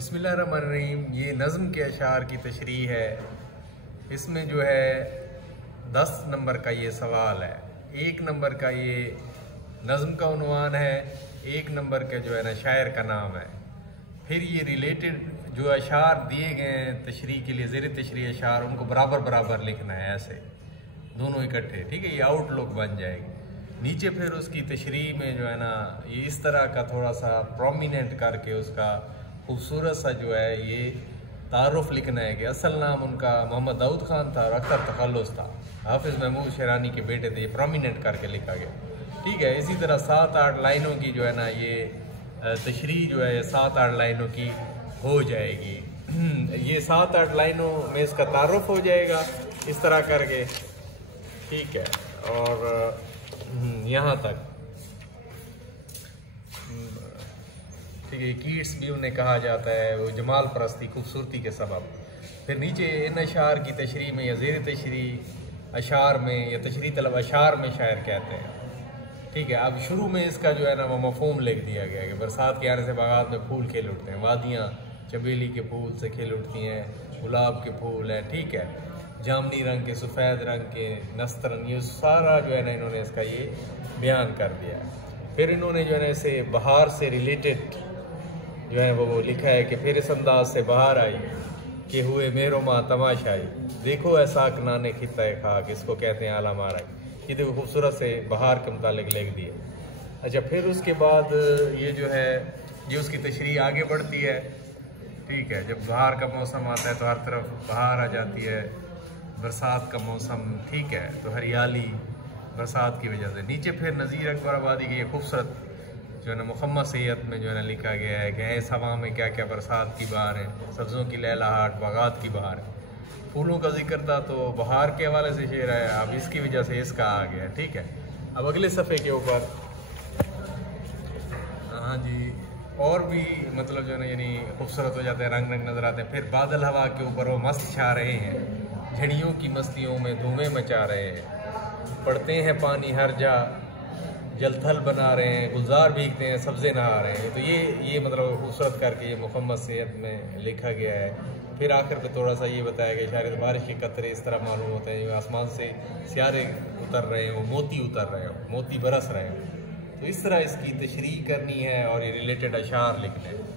बिस्मिल्लाहिर्रहमानिर्रहीम। ये नज़्म के अशार की तशरीह है। इसमें जो है 10 नंबर का ये सवाल है, 1 नंबर का ये नज़्म का उन्वान है, 1 नंबर का जो है ना शायर का नाम है। फिर ये रिलेटेड जो अशार दिए गए हैं तशरीह के लिए, ज़ेर तशरीह अशार, उनको बराबर बराबर लिखना है, ऐसे दोनों इकट्ठे, ठीक है। ये आउटलुक बन जाएगी। नीचे फिर उसकी तशरीह में जो है ना ये इस तरह का थोड़ा सा प्रोमिनेंट करके उसका खूबसूरत सा जो है ये तारुफ लिखना है कि असल नाम उनका मोहम्मद दाऊद खान था और अख्तर तखल्लुस था, हाफिज़ महमूद शेरानी के बेटे थे। ये प्रोमिनेंट करके लिखा गया, ठीक है। इसी तरह 7-8 लाइनों की जो है ना ये तशरीह जो है 7-8 लाइनों की हो जाएगी। ये 7-8 लाइनों में इसका तारुफ हो जाएगा इस तरह करके, ठीक है। और यहाँ तक, ठीक है। कीट्स भी उन्हें कहा जाता है, वो जमाल परस्ती, खूबसूरती के सबब। फिर नीचे इन अशार की तशरीह में या ज़ेर तशरीह अशार में या तशरीह तलब अशार में शायर कहते हैं, ठीक है। अब शुरू में इसका जो है ना वो मफ़हूम लिख दिया गया कि बरसात के आने से बागात में फूल खिल उठते हैं, वादियाँ चमेली के फूल से खिल उठती हैं, गुलाब के फूल हैं, ठीक है, जामनी रंग के, सफ़ेद रंग के, नस्तरन, ये सारा जो है ना इन्होंने इसका ये बयान कर दिया है। फिर इन्होंने जो है ना इसे बहार से रिलेटेड जो है वो लिखा है कि फिर इस अंदाज से बाहर आई कि हुए मेरो माँ तमाशाई, देखो ऐसा नाने खिता खाक, इसको कहते हैं आला मारा। ये देखो खूबसूरत से बाहर के मुतालिक लिख दिए। अच्छा, फिर उसके बाद ये जो है ये उसकी तशरीह आगे बढ़ती है, ठीक है। जब बाहर का मौसम आता है तो हर तरफ बाहर आ जाती है, बरसात का मौसम, ठीक है, तो हरियाली बरसात की वजह से। नीचे फिर नज़ीर अकबर आबादी की ये खूबसूरत जो है ना मुखम्मद सैयद में जो है ना लिखा गया है कि ऐस हवा में क्या क्या बरसात की बहार है, सब्ज़ों की लहलहाट, बागात की बहार है। फूलों का जिक्र था तो बहार के हवाले से शेर है, अब इसकी वजह से इसका आ गया, ठीक है। अब अगले सफ़े के ऊपर, हाँ जी, और भी मतलब जो है ना यानी खूबसूरत हो जाते हैं, रंग रंग नज़र आते हैं। फिर बादल हवा के ऊपर वो मस्त छा रहे हैं, झड़ियों की मस्तियों में धुएं मचा रहे हैं, पड़ते हैं पानी हर जा, जलथल बना रहे हैं, गुलजार भीगते हैं, सब्ज़े नहा रहे हैं। तो ये मतलब खूबसूरत करके ये मुहम्मद सैयद में लिखा गया है। फिर आखिर पे थोड़ा सा ये बताया गया शायद बारिश के कतरे इस तरह मालूम होते हैं, आसमान से सियारे उतर रहे हैं, वो मोती उतर रहे हो, मोती बरस रहे हैं। तो इस तरह इसकी तशरीह करनी है और ये रिलेटेड अशार लिखने हैं।